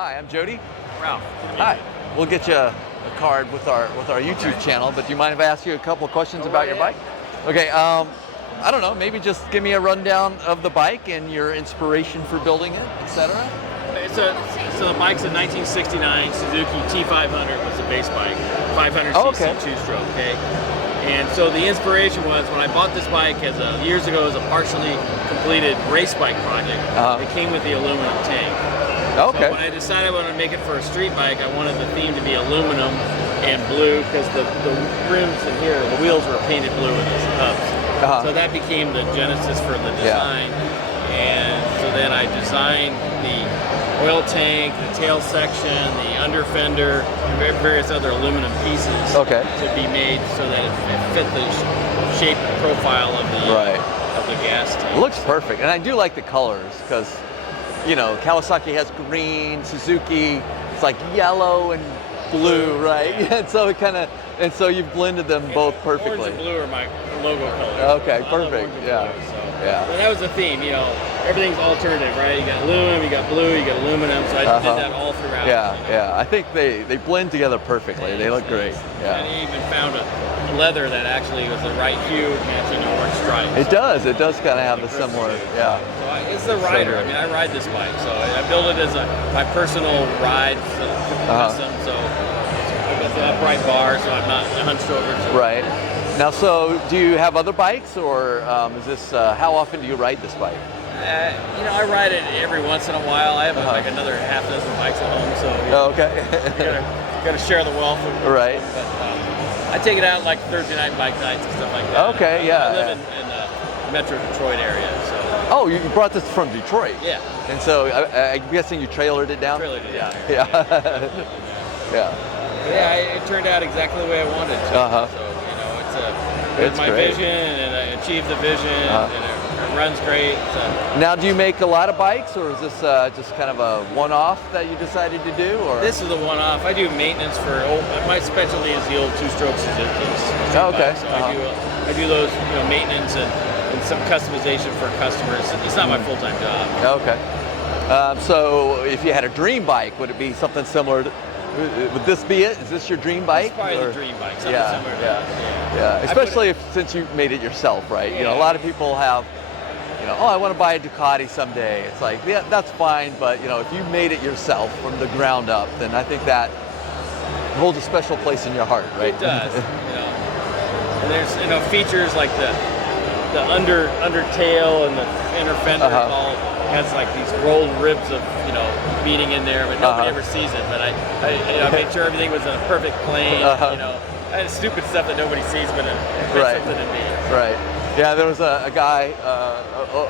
Hi, I'm Jody. Ralph. Hi. We'll get you a card with our YouTube channel, but do you mind if I ask you a couple of questions about your bike? Okay. I don't know. Maybe just give me a rundown of the bike and your inspiration for building it, etc. So the bike's a 1969 Suzuki T500 was the base bike, 500 cc two-stroke. Okay. And so the inspiration was when I bought this bike years ago as a partially completed race bike project. It came with the aluminum tank. Okay. So when I decided I wanted to make it for a street bike, I wanted the theme to be aluminum and blue because the rims in here, the wheels were painted blue with these hubs. So that became the genesis for the design. And so then I designed the oil tank, the tail section, the under fender, and various other aluminum pieces to be made so that it fit the shape and profile of the gas tank. It looks perfect, and I do like the colors because, you know, Kawasaki has green, Suzuki, it's like yellow and blue, right? And so and so you've blended them both perfectly. Orange and blue are my logo colors. Okay, perfect. So that was the theme, you know. Everything's alternative, right? You got aluminum, you got blue, you got aluminum, so I did that all throughout. Yeah. I think they blend together perfectly. They look great. And I even found a leather that actually was the right hue matching the orange stripe. It does kind of have the similar, So it's the rider. I mean, I ride this bike, so I build it as my personal ride, custom. So I've got the upright bar, so I'm not hunched over. Right. Now, so do you have other bikes, or is this? How often do you ride this bike? You know, I ride it every once in a while. I have like another half dozen bikes at home, so you gotta share the wealth. Right. But I take it out like Thursday night bike nights and stuff like that. Okay, I live in the Metro Detroit area, so. Oh, you brought this from Detroit. Yeah. And so I'm guessing you trailered it down. Trailered it, Yeah. It turned out exactly the way I wanted it to. So you know, it's my vision, and I achieved the vision, and it runs great. So. Now, do you make a lot of bikes, or is this just kind of a one-off that you decided to do? Or this is the one-off. I do maintenance for my specialty is the old two-stroke Suzuki's. Okay. So I do those, you know, maintenance and some customization for customers. It's not my full-time job. Okay. So if you had a dream bike, would it be something similar? Would this be it? Is this your dream bike? It's probably the dream bike. Something similar to that. Yeah. Especially since you made it yourself, right? You know, a lot of people have, you know, oh, I want to buy a Ducati someday. It's like, yeah, that's fine, but you know, if you made it yourself from the ground up, then I think that holds a special place in your heart, right? It does. You know, and there's features like the under tail and the inner fender all has like these rolled ribs of beating in there, but nobody ever sees it. But I made sure everything was in a perfect plane. You know, I had stupid stuff that nobody sees, but it makes something in me. Right. Yeah, there was a guy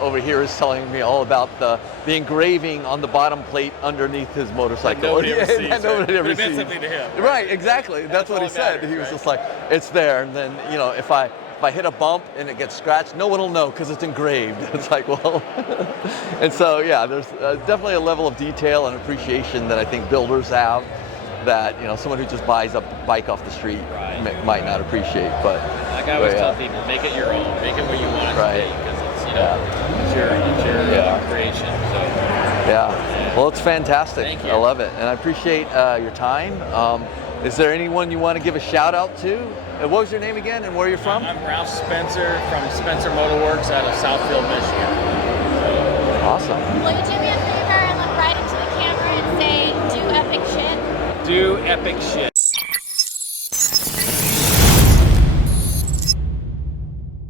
over here is telling me all about the engraving on the bottom plate underneath his motorcycle. Nobody ever sees. Nobody ever sees. It sees. meant something to him. Right, exactly. That's what he said. He was just like, it's there, and then if I hit a bump and it gets scratched, no one will know because it's engraved. It's like, well, and so yeah, there's definitely a level of detail and appreciation that I think builders have that someone who just buys a bike off the street might not appreciate. But like I always tell people, make it your own, make it what you want it to be, because it's your creation. So well, it's fantastic. Thank you. I love it, and I appreciate your time. Is there anyone you want to give a shout out to? What was your name again, and where you're from? I'm Ralph Spencer from Spencer Motorworks out of Southfield, Michigan. Awesome. Will you do me a favor and look right into the camera and say, do epic shit? Do epic shit.